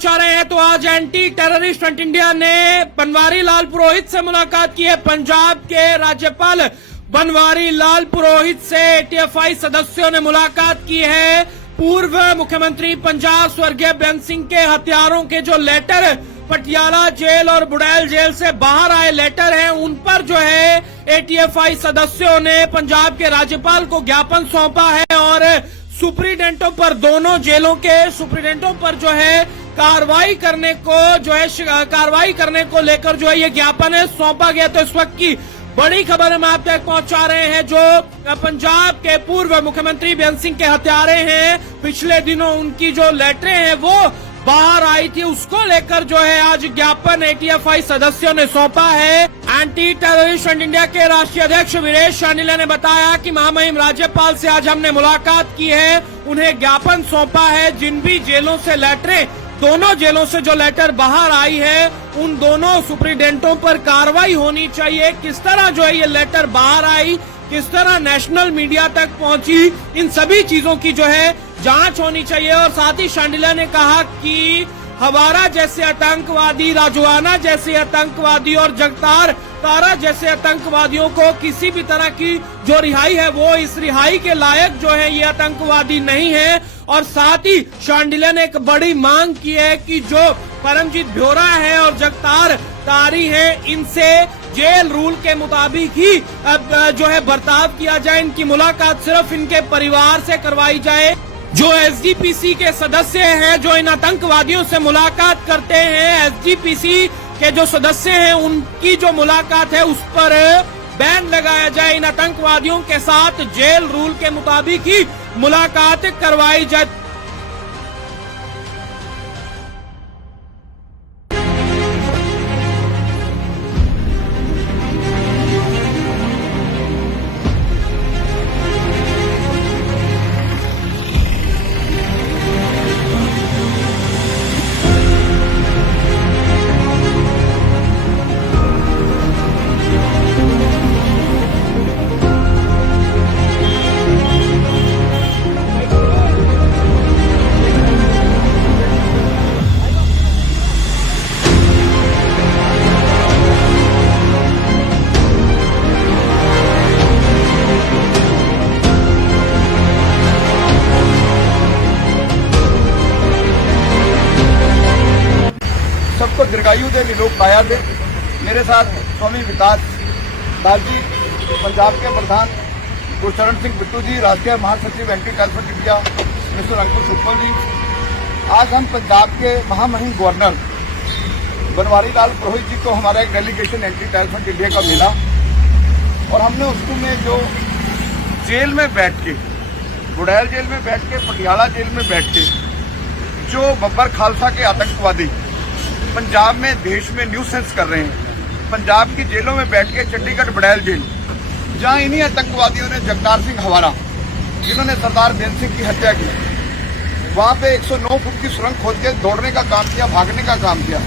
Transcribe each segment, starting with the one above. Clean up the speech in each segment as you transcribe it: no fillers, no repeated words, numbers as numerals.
पहुंचा रहे हैं। तो आज एंटी टेररिस्ट फ्रंट इंडिया ने बनवारी लाल पुरोहित से मुलाकात की है। पंजाब के राज्यपाल बनवारी लाल पुरोहित से एटीएफआई सदस्यों ने मुलाकात की है। पूर्व मुख्यमंत्री पंजाब स्वर्गीय बेअंत सिंह के हत्यारों के जो लेटर पटियाला जेल और बुड़ैल जेल से बाहर आए लेटर हैं, उन पर जो है एटीएफआई सदस्यों ने पंजाब के राज्यपाल को ज्ञापन सौंपा है और सुप्रीडेंटों पर, दोनों जेलों के सुप्रीडेंटों पर जो है कार्रवाई करने को लेकर जो है ये ज्ञापन है सौंपा गया। तो इस वक्त की बड़ी खबर हम आप तक पहुंचा रहे हैं। जो पंजाब के पूर्व मुख्यमंत्री बेअंत सिंह के हत्यारे हैं, पिछले दिनों उनकी जो लेटरें हैं वो बाहर आई थी, उसको लेकर जो है आज ज्ञापन एटीएफआई सदस्यों ने सौंपा है। एंटी टेररिस्ट फ्रंट इंडिया के राष्ट्रीय अध्यक्ष वीरेश शांडिल्य ने बताया कि महामहिम राज्यपाल से आज हमने मुलाकात की है, उन्हें ज्ञापन सौंपा है। जिन भी जेलों से लेटरें, दोनों जेलों से जो लेटर बाहर आई है, उन दोनों सुप्रीडेंटों पर कार्रवाई होनी चाहिए। किस तरह जो है ये लेटर बाहर आई, किस तरह नेशनल मीडिया तक पहुंची, इन सभी चीजों की जो है जांच होनी चाहिए। और साथ ही शांडिल्य ने कहा कि हवारा जैसे आतंकवादी, राजवाना जैसे आतंकवादी और जगतार तारा जैसे आतंकवादियों को किसी भी तरह की जो रिहाई है वो इस रिहाई के लायक जो है ये आतंकवादी नहीं है। और साथ ही शांडिल्य ने एक बड़ी मांग की है कि जो परमजीत ब्योरा है और जगतार तारी है, इनसे जेल रूल के मुताबिक ही जो है बर्ताव किया जाए। इनकी मुलाकात सिर्फ इनके परिवार से करवाई जाए। जो एसजीपीसी के सदस्य हैं जो इन आतंकवादियों से मुलाकात करते हैं, एसजीपीसी के जो सदस्य हैं उनकी जो मुलाकात है उस पर बैन लगाया जाए। इन आतंकवादियों के साथ जेल रूल के मुताबिक ही मुलाकात करवाई जाए। सबको दीर्घायु दे, निरोग काया दे। मेरे साथ स्वामी विकास दास जी, पंजाब के प्रधान गुरचरण सिंह बिट्टू जी, राष्ट्रीय महासचिव anti terrorist front India mister Ankush Utpal ji. आज हम पंजाब के महामहिम गवर्नर बनवारी लाल पुरोहित जी को हमारा एक delegation anti terrorist front India का मिला और हमने उसको में जो जेल में बैठ के, बुड़ैल जेल में बैठ के, पटियाला जेल में बैठ के जो बब्बर खालसा के आतंकवादी पंजाब में, देश में न्यूसेंस कर रहे हैं। पंजाब की जेलों में बैठ के, चंडीगढ़ बुड़ैल जेल, जहां इन्हीं आतंकवादियों ने जगतार सिंह हवारा, जिन्होंने सरदार बेअंत सिंह की हत्या की, वहां पे 109 फुट की सुरंग खोद के दौड़ने का काम किया, भागने का काम किया।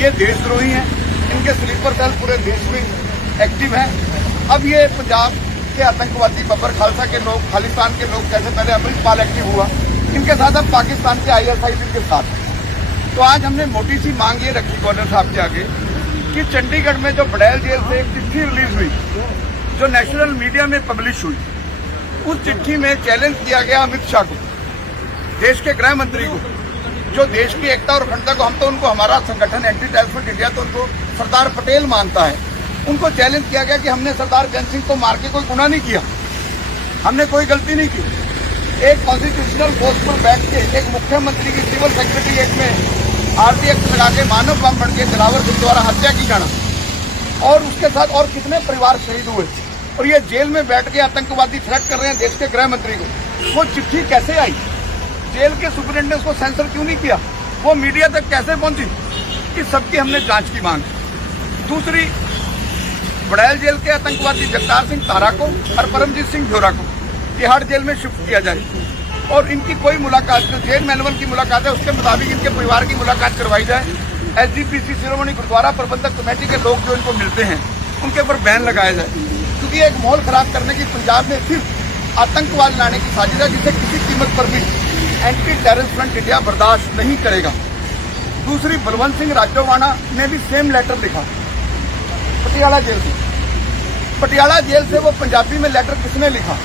ये देशद्रोही हैं, इनके स्लीपर सेल पूरे देश में एक्टिव हैं। अब ये पंजाब के आतंकवादी बब्बर खालसा के लोग, खालिस्तान के लोग, जैसे पहले अमृतपाल एक्टिव हुआ, इनके साथ अब पाकिस्तान के ISI इनके साथ। तो आज हमने मोटी सी मांग ये रखी गवर्नर साहब के आगे कि चंडीगढ़ में जो बुड़ैल जेल से एक चिट्ठी रिलीज हुई, जो नेशनल मीडिया में पब्लिश हुई, उस चिट्ठी में चैलेंज किया गया अमित शाह को, देश के गृह मंत्री को, जो देश की एकता और अखंडता को, हम तो उनको, हमारा संगठन एंटी टेररिस्ट फ्रंट इंडिया तो उनको सरदार पटेल मानता है, उनको चैलेंज किया गया कि हमने सरदार बेअंत सिंह को मार के कोई गुनाह नहीं किया, हमने कोई गलती नहीं की। एक कॉन्स्टिट्यूशनल पोस्ट पर बैठ के एक मुख्यमंत्री की सिविल सेक्रेटरी एक्ट में आरती एक्ट लगा के मानव बम बन के दिलावर सिंह द्वारा हत्या की जाना, और उसके साथ और कितने परिवार शहीद हुए, और ये जेल में बैठ के आतंकवादी थ्रेट कर रहे हैं देश के गृह मंत्री को। वो चिट्ठी कैसे आई, जेल के सुप्रीडेंट ने उसको सेंसर क्यों नहीं किया, वो मीडिया तक कैसे पहुंची, इस सबकी हमने जांच की मांग। दूसरी, बुड़ैल जेल के आतंकवादी जगतार सिंह तारा को और परमजीत सिंह ब्योरा को तिहाड़ जेल में शिफ्ट किया जाए और इनकी कोई मुलाकात, जो जेल मैनुअल की मुलाकात है उसके मुताबिक इनके परिवार की मुलाकात करवाई जाए। एसजीपीसी शिरोमणि गुरुद्वारा प्रबंधक कमेटी के लोग जो इनको मिलते हैं उनके ऊपर बैन लगाया जाए, क्योंकि एक माहौल खराब करने की पंजाब में सिर्फ आतंकवाद लाने की साजिश है, जिसे किसी कीमत पर भी एंटी टेररिस्ट फ्रंट इंडिया बर्दाश्त नहीं करेगा। दूसरी बलवंत सिंह राजोवाना ने भी सेम लेटर लिखा पटियाला जेल से। पटियाला जेल से वो पंजाबी में लेटर किसने लिखा?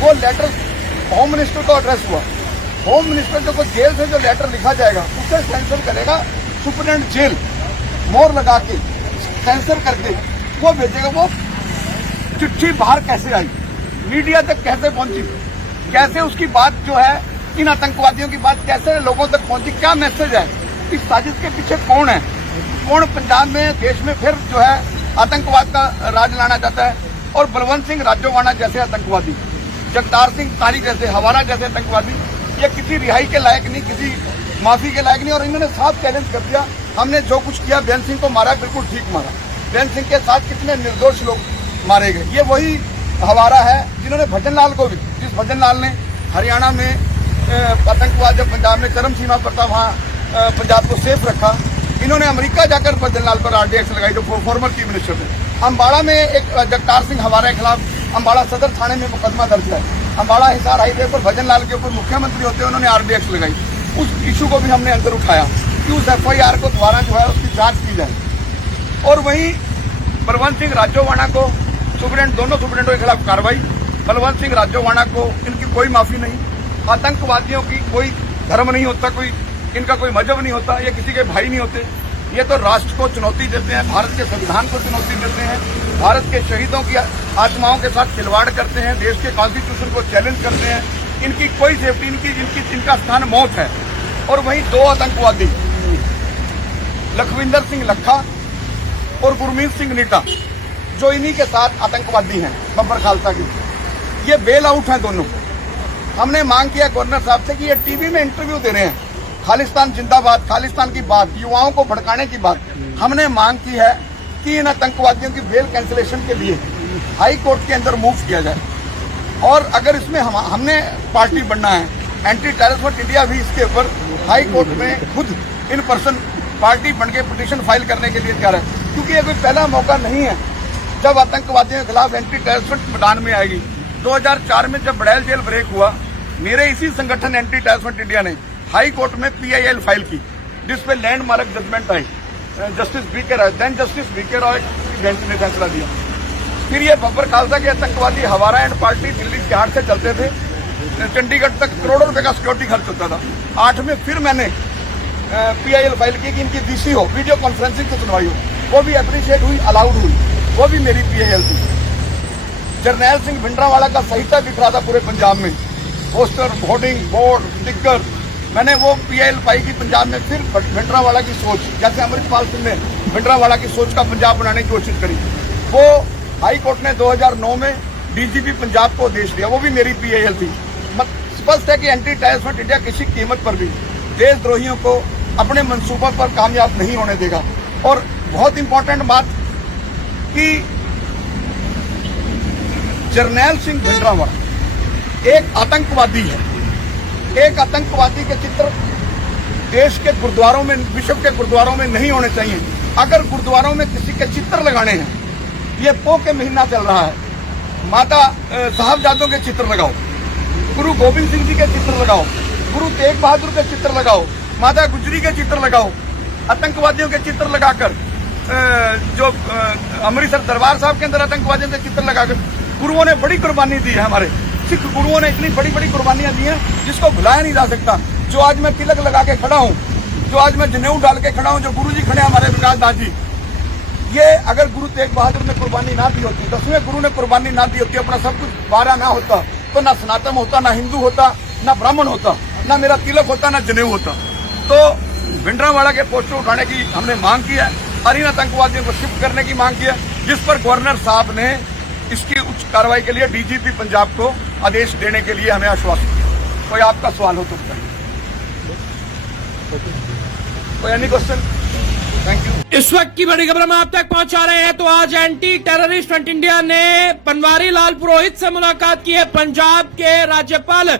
वो लेटर होम मिनिस्टर को एड्रेस हुआ। होम मिनिस्टर जो जेल से जो लेटर लिखा जाएगा उसे सेंसर करेगा सुप्रीटेंडेंट जेल, मोहर लगा के सेंसर करके वो भेजेगा। वो चिट्ठी बाहर कैसे आई, मीडिया तक कैसे पहुंची, कैसे उसकी बात जो है इन आतंकवादियों की बात कैसे लोगों तक पहुंची, क्या मैसेज है, इस साजिश के पीछे कौन है, कौन पंजाब में देश में फिर जो है आतंकवाद का राज लाना चाहता है। और बलवंत सिंह राजोवाना जैसे आतंकवादी, जगतार सिंह तारी जैसे, हवारा जैसे आतंकवादी, ये किसी रिहाई के लायक नहीं, किसी माफी के लायक नहीं। और इन्होंने साफ चैलेंज कर दिया, हमने जो कुछ किया बेन सिंह को मारा, बिल्कुल ठीक मारा। बेन सिंह के साथ कितने निर्दोष लोग मारे गए। ये वही हवारा है जिन्होंने भजन लाल को भी, जिस भजन लाल ने हरियाणा में आतंकवाद जब पंजाब में चरम सीमा पर था वहाँ पंजाब को सेफ रखा, इन्होंने अमेरिका जाकर भजन लाल पर आरडीएक्स लगाई जो फॉर्मर चीफ मिनिस्टर थे। अम्बाड़ा में एक जगतार सिंह हवारा के खिलाफ अम्बाड़ा सदर थाने में मुकदमा दर्ज है। अम्बाड़ा हिसार हाईवे पर भजन लाल के ऊपर मुख्यमंत्री होते उन्होंने आरडीएक्स लगाई। उस इशू को भी हमने अंदर उठाया कि उस एफआईआर को द्वारा जो है उसकी जांच की जाए। और वहीं बलवंत सिंह राजोवाना को सुप्रीटेंडेंट, दोनों सुप्रीटेंडेंटों के खिलाफ कार्रवाई। बलवंत सिंह राजोवाना को इनकी कोई माफी नहीं। आतंकवादियों की कोई धर्म नहीं होता, कोई इनका कोई मजहब नहीं होता, ये किसी के भाई नहीं होते। ये तो राष्ट्र को चुनौती देते हैं, भारत के संविधान को चुनौती देते हैं, भारत के शहीदों की आत्माओं के साथ खिलवाड़ करते हैं, देश के कॉन्स्टिट्यूशन को चैलेंज करते हैं। इनकी कोई सेफ्टी, इनका स्थान मौत है। और वहीं दो आतंकवादी लखविंदर सिंह लखा और गुरमीत सिंह नीटा जो इन्हीं के साथ आतंकवादी हैं बब्बर खालसा की, ये बेल आउट हैं दोनों। हमने मांग किया गवर्नर साहब से कि ये टीवी में इंटरव्यू दे रहे हैं, खालिस्तान जिंदाबाद, खालिस्तान की बात, युवाओं को भड़काने की बात। हमने मांग की है कि इन आतंकवादियों की बेल कैंसिलेशन के लिए हाई कोर्ट के अंदर मूव किया जाए। और अगर इसमें हमने पार्टी बनना है, एंटी टेररिस्ट इंडिया भी इसके ऊपर हाई कोर्ट में खुद इन पर्सन पार्टी बन के पिटीशन फाइल करने के लिए तैयार है। क्योंकि ये कोई पहला मौका नहीं है जब आतंकवादियों के खिलाफ एंटी टेररिस्ट मैदान में आएगी। 2004 में जब बड़ैल जेल ब्रेक हुआ, मेरे इसी संगठन एंटी टेररिस्ट इंडिया ने हाई कोर्ट में PIL फाइल की, जिस पे लैंडमार्क जजमेंट आई। Justice B K Roy, then justice B K Roy की बेंच ने फैसला दिया। फिर ये बब्बर खालसा के आतंकवादी हवारा एंड पार्टी दिल्ली तिहाड़ से चलते थे, चंडीगढ़ तक करोड़ों रुपए का सिक्योरिटी खर्च होता था। 8 में फिर मैंने PIL फाइल की कि इनकी DC हो, वीडियो कॉन्फ्रेंसिंग की सुनवाई हो, वो भी अप्रिशिएट हुई, अलाउड हुई, वो भी मेरी PIL थी। जरनैल सिंह भिंडरावाला का सहिता बिखरा था पूरे पंजाब में, पोस्टर, होर्डिंग, बोर्ड, स्टिकर, मैंने वो PIL पाई की पंजाब में। फिर भिंडरावाला की सोच, जैसे अमृतपाल सिंह ने भिंडरावाला की सोच का पंजाब बनाने की कोशिश करी, वो हाई कोर्ट ने 2009 में DGP पंजाब को आदेश दिया, वो भी मेरी PIL थी। स्पष्ट है कि एंटी टेररिस्ट इंडिया किसी कीमत पर भी देशद्रोहियों को अपने मंसूबों पर कामयाब नहीं होने देगा। और बहुत इंपॉर्टेंट बात कि जरनैल सिंह भिंडरावाला एक आतंकवादी है। एक आतंकवादी के चित्र देश के गुरुद्वारों में, विश्व के गुरुद्वारों में नहीं होने चाहिए। अगर गुरुद्वारों में किसी के चित्र लगाने हैं, ये पो के महीना चल रहा है, माता साहबजादों के चित्र लगाओ, गुरु गोविंद सिंह जी के चित्र लगाओ, गुरु तेग बहादुर के चित्र लगाओ, माता गुजरी के चित्र लगाओ। आतंकवादियों के चित्र लगाकर, जो अमृतसर दरबार साहब के अंदर आतंकवादियों के चित्र लगाकर, गुरुओं ने बड़ी कुर्बानी दी है। हमारे सिख गुरुओं ने इतनी बड़ी बड़ी कुर्बानियां दी हैं जिसको भुलाया नहीं जा सकता। जो आज मैं तिलक लगा के खड़ा हूँ, जो आज मैं जनेऊ डाल के खड़ा हूँ, जो गुरु जी खड़े हमारे विकास दास जी, ये अगर गुरु तेग बहादुर ने कुर्बानी ना दी होती, 10वें गुरु ने कुर्बानी ना दी होती, अपना सब कुछ बारा ना होता, तो ना सनातन होता, ना हिंदू होता, ना ब्राह्मण होता, ना मेरा तिलक होता, ना जनेऊ होता। तो भिंडरावाला के पोस्टर उठाने की हमने मांग की है और इन आतंकवादियों को शिफ्ट करने की मांग की है, जिस पर गवर्नर साहब ने इसकी उच्च कार्रवाई के लिए DGP पंजाब को आदेश देने के लिए हमें आश्वासन दिया। कोई आपका सवाल हो तो बताइए। कोई एनी क्वेश्चन? Thank you. इस वक्त की बड़ी खबर हम आप तक पहुंचा रहे हैं। तो आज एंटी टेररिस्ट फ्रंट इंडिया ने बनवारी लाल पुरोहित से मुलाकात की है। पंजाब के राज्यपाल